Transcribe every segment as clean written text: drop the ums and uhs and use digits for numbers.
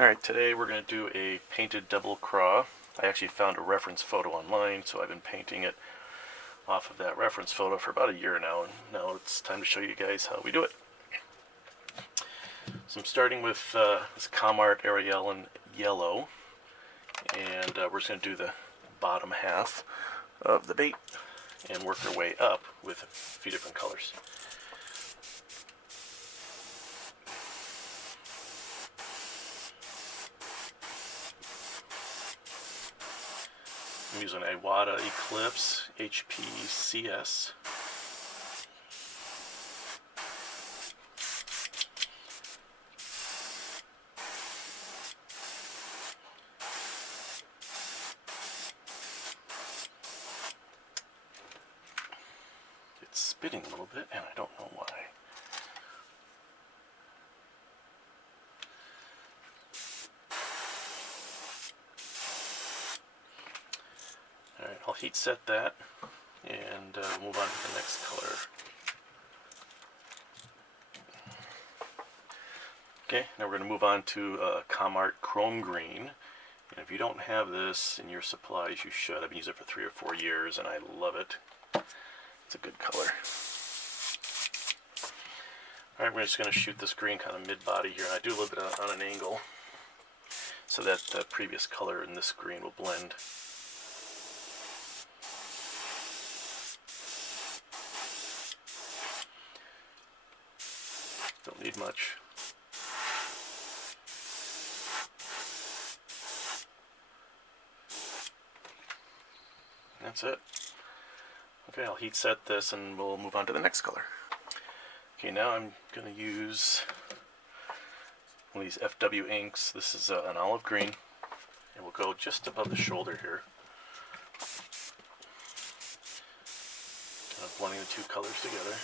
Alright, today we're going to do a painted double craw. I actually found a reference photo online, so I've been painting it off of that reference photo for about a year now, and now it's time to show you guys how we do it. So I'm starting with this Comart Ariel in yellow, and we're just going to do the bottom half of the bait and work our way up with a few different colors. I'm using a Wada Eclipse HPCS. It's spinning a little bit, and I don't know why. Alright, I'll heat set that and move on to the next color. Okay, now we're going to move on to Comart Chrome Green. And if you don't have this in your supplies, you should. I've been using it for 3 or 4 years and I love it. It's a good color. Alright, we're just going to shoot this green kind of mid-body here. And I do a little bit on an angle so that the previous color in this green will blend. Don't need much. That's it. Okay, I'll heat set this and we'll move on to the next color. Okay, now I'm going to use one of these FW inks. This is an olive green, and we'll go just above the shoulder here. Kind of blending the two colors together.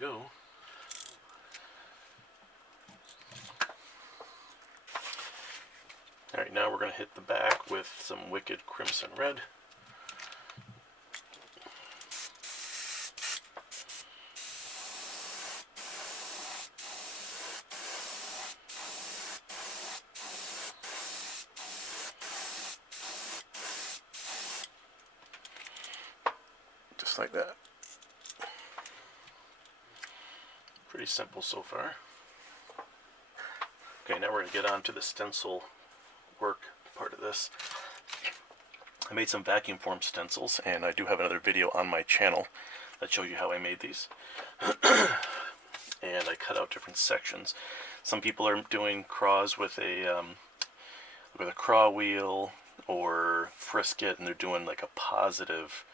Go. Alright, now we're going to hit the back with some Wicked Crimson Red. Just like that. Pretty simple so far. Okay, now we're going to get on to the stencil work part of this. I made some vacuum form stencils, and I do have another video on my channel that shows you how I made these. And I cut out different sections. Some people are doing craws with a craw wheel or frisket, and they're doing like a positive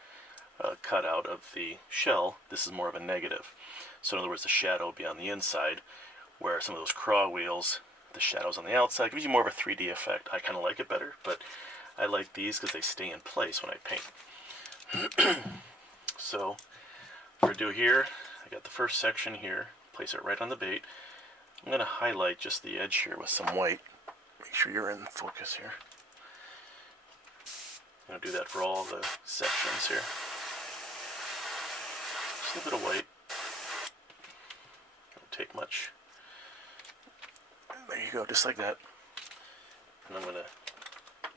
cutout of the shell. This is more of a negative. So in other words, the shadow will be on the inside, where some of those craw wheels, the shadow's on the outside. It gives you more of a 3D effect. I kind of like it better, but I like these because they stay in place when I paint. So what we're going to do here, I got the first section here, place it right on the bait. I'm going to highlight just the edge here with some white. Make sure you're in focus here. I'm going to do that for all the sections here. Just a bit of white. Take much. There you go, just like that. And I'm going to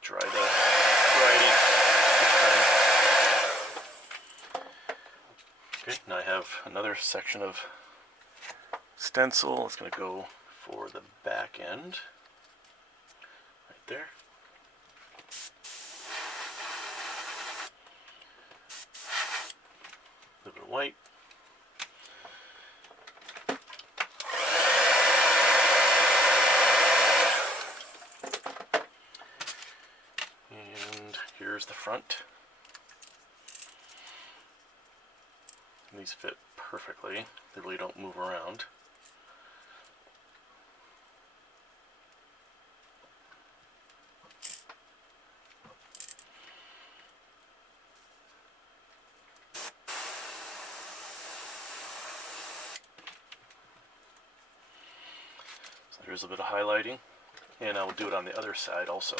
dry the variety. Okay, now I have another section of stencil. It's going to go for the back end. Right there. A little bit of white. Here's the front. And these fit perfectly. They really don't move around. So here's a bit of highlighting. And I'll do it on the other side also.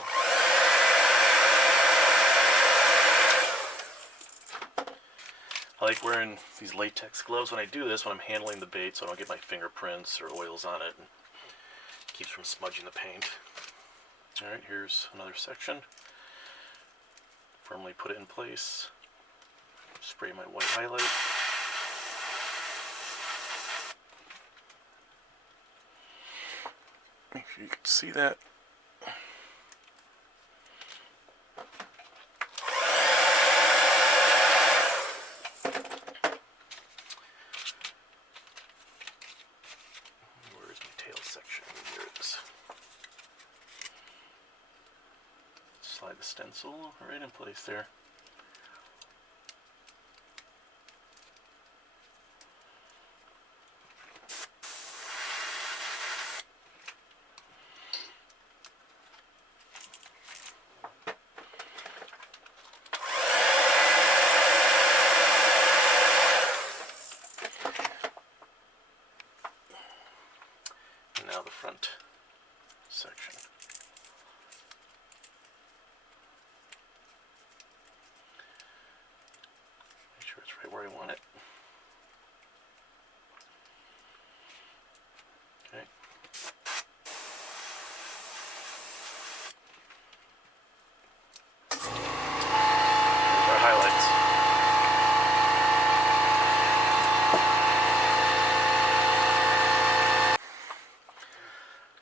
I like wearing these latex gloves when I do this, when I'm handling the bait, so I don't get my fingerprints or oils on it. And keeps from smudging the paint. Alright, here's another section. Firmly put it in place. Spray my white highlight. Make sure you can see that. Where's my tail section? Here it is. Slide the stencil right in place there. And now the front section. Make sure it's right where I want it. Okay. There's our highlights.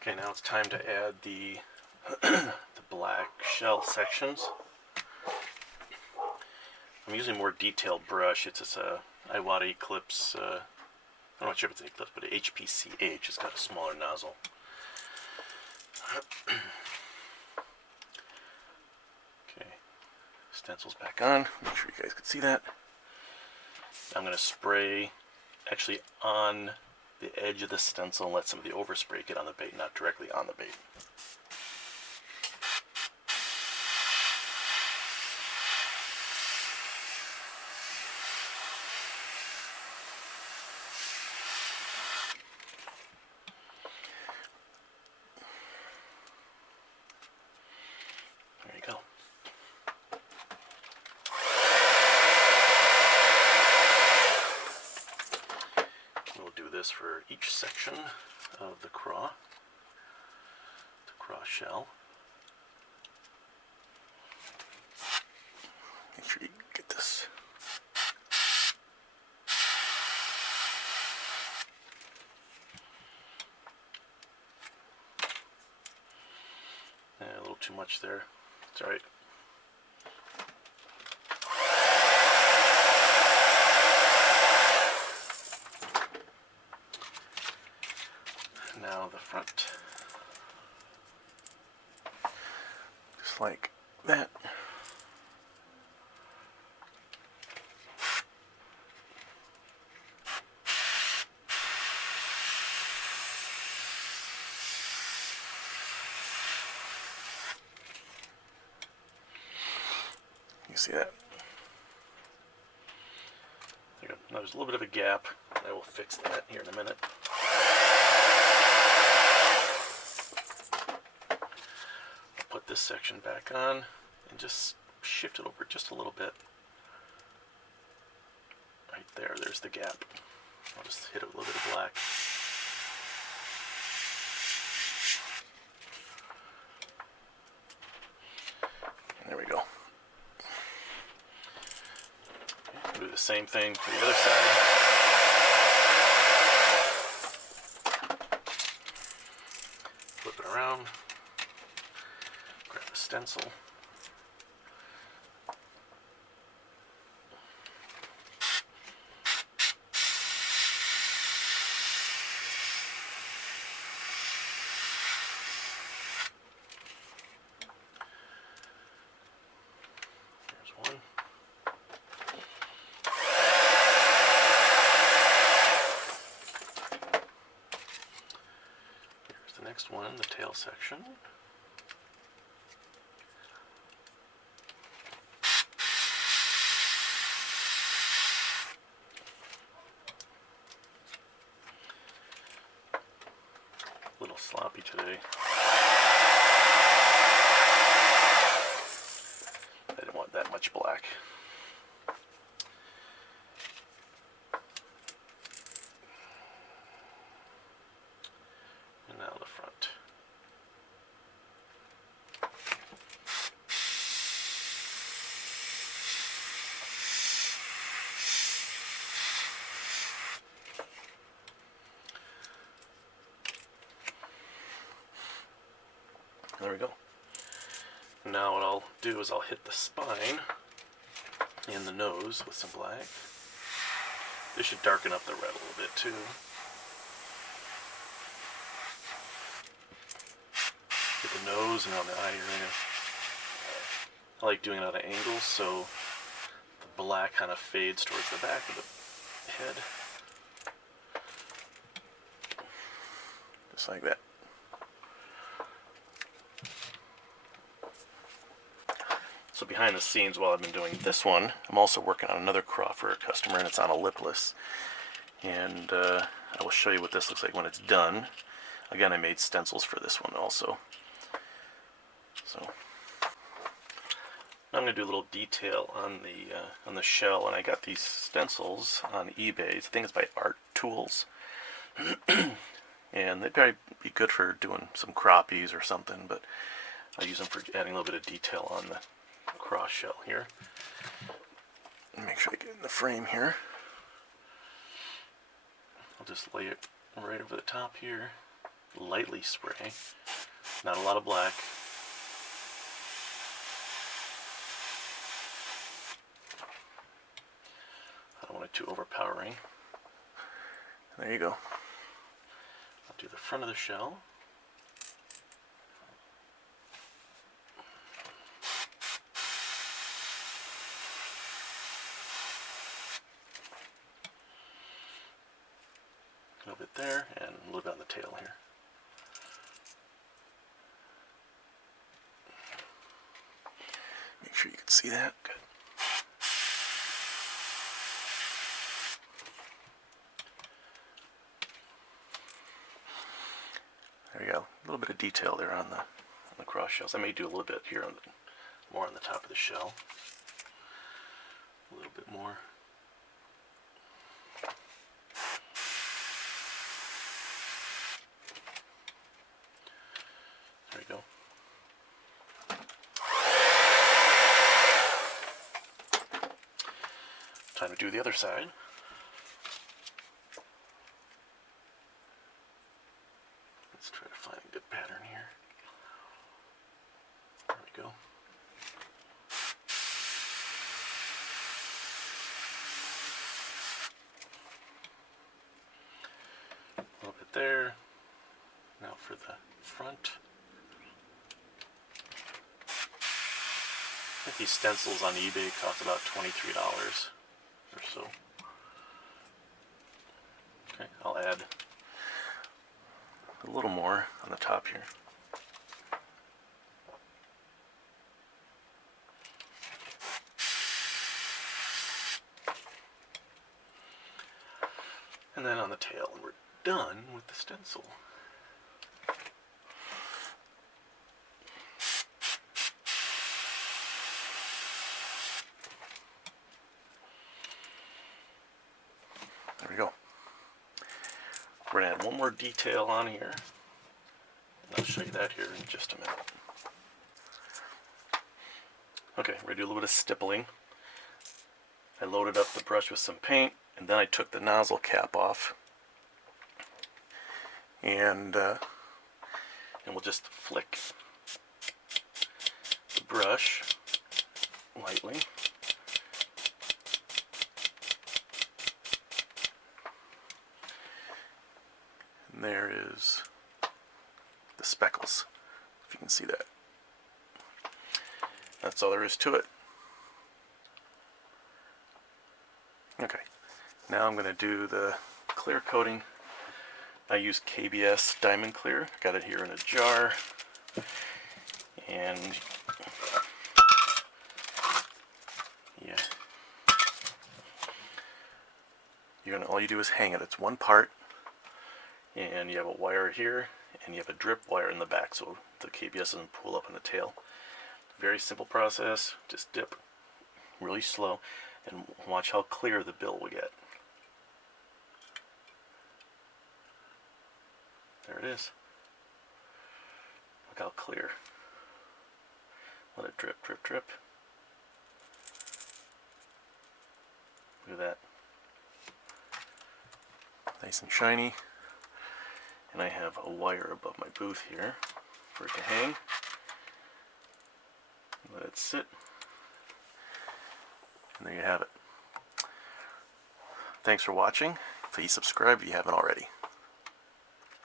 Okay, now it's time to add the the black shell sections. I'm using a more detailed brush. It's a Iwata Eclipse. I'm not sure if it's an Eclipse, but an HPCH. It's got a smaller nozzle. Okay, stencil's back on. Make sure you guys can see that. I'm going to spray actually on the edge of the stencil and let some of the overspray get on the bait, not directly on the bait. There you go. We'll do this for each section of the craw shell. Make sure you get this. A little too much there. It's alright. Now the front. Just like that. You see that? There you go. Now there's a little bit of a gap. I will fix that here in a minute. I'll put this section back on and just shift it over just a little bit. Right there, there's the gap. I'll just hit it with a little bit of black. There we go. Do the same thing for the other side. Flip it around. Grab the stencil. Here's one. Next one, the tail section. A little sloppy today. There we go. Now what I'll do is I'll hit the spine and the nose with some black. This should darken up the red a little bit too. Hit the nose and around the eye area. I like doing it at an angle so the black kind of fades towards the back of the head. Just like that. So behind the scenes while I've been doing this one, I'm also working on another craw for a customer, and it's on a lipless. And I will show you what this looks like when it's done. Again, I made stencils for this one also. So now I'm going to do a little detail on the shell, and I got these stencils on eBay. I think it's by Art Tools. And they'd probably be good for doing some crappies or something, but I use them for adding a little bit of detail on the cross shell here. Make sure I get in the frame here. I'll just lay it right over the top here. Lightly spray. Not a lot of black. I don't want it too overpowering. There you go. I'll do the front of the shell. A little bit there, and a little bit on the tail here. Make sure you can see that. Good. There you go. A little bit of detail there on the cross shells. I may do a little bit here on more on the top of the shell. A little bit more. There we go. Time to do the other side. Let's try to find a good pattern here. There we go. A little bit there. Now for the front. I think these stencils on eBay cost about $23 or so. Okay, I'll add a little more on the top here. And then on the tail, and we're done with the stencil. There we go. We're going to add one more detail on here. And I'll show you that here in just a minute. Okay, we're going to do a little bit of stippling. I loaded up the brush with some paint, and then I took the nozzle cap off. And we'll just flick the brush lightly. And there is the speckles, if you can see that. That's all there is to it. Okay, now I'm going to do the clear coating. I use KBS Diamond Clear. Got it here in a jar. And yeah, all you do is hang it. It's one part. And you have a wire here, and you have a drip wire in the back, so the KBS doesn't pull up on the tail. Very simple process. Just dip really slow, and watch how clear the bill will get. There it is. Look how clear. Let it drip, drip, drip. Look at that. Nice and shiny. And I have a wire above my booth here for it to hang. that's it. And there you have it. Thanks for watching. Please subscribe if you haven't already.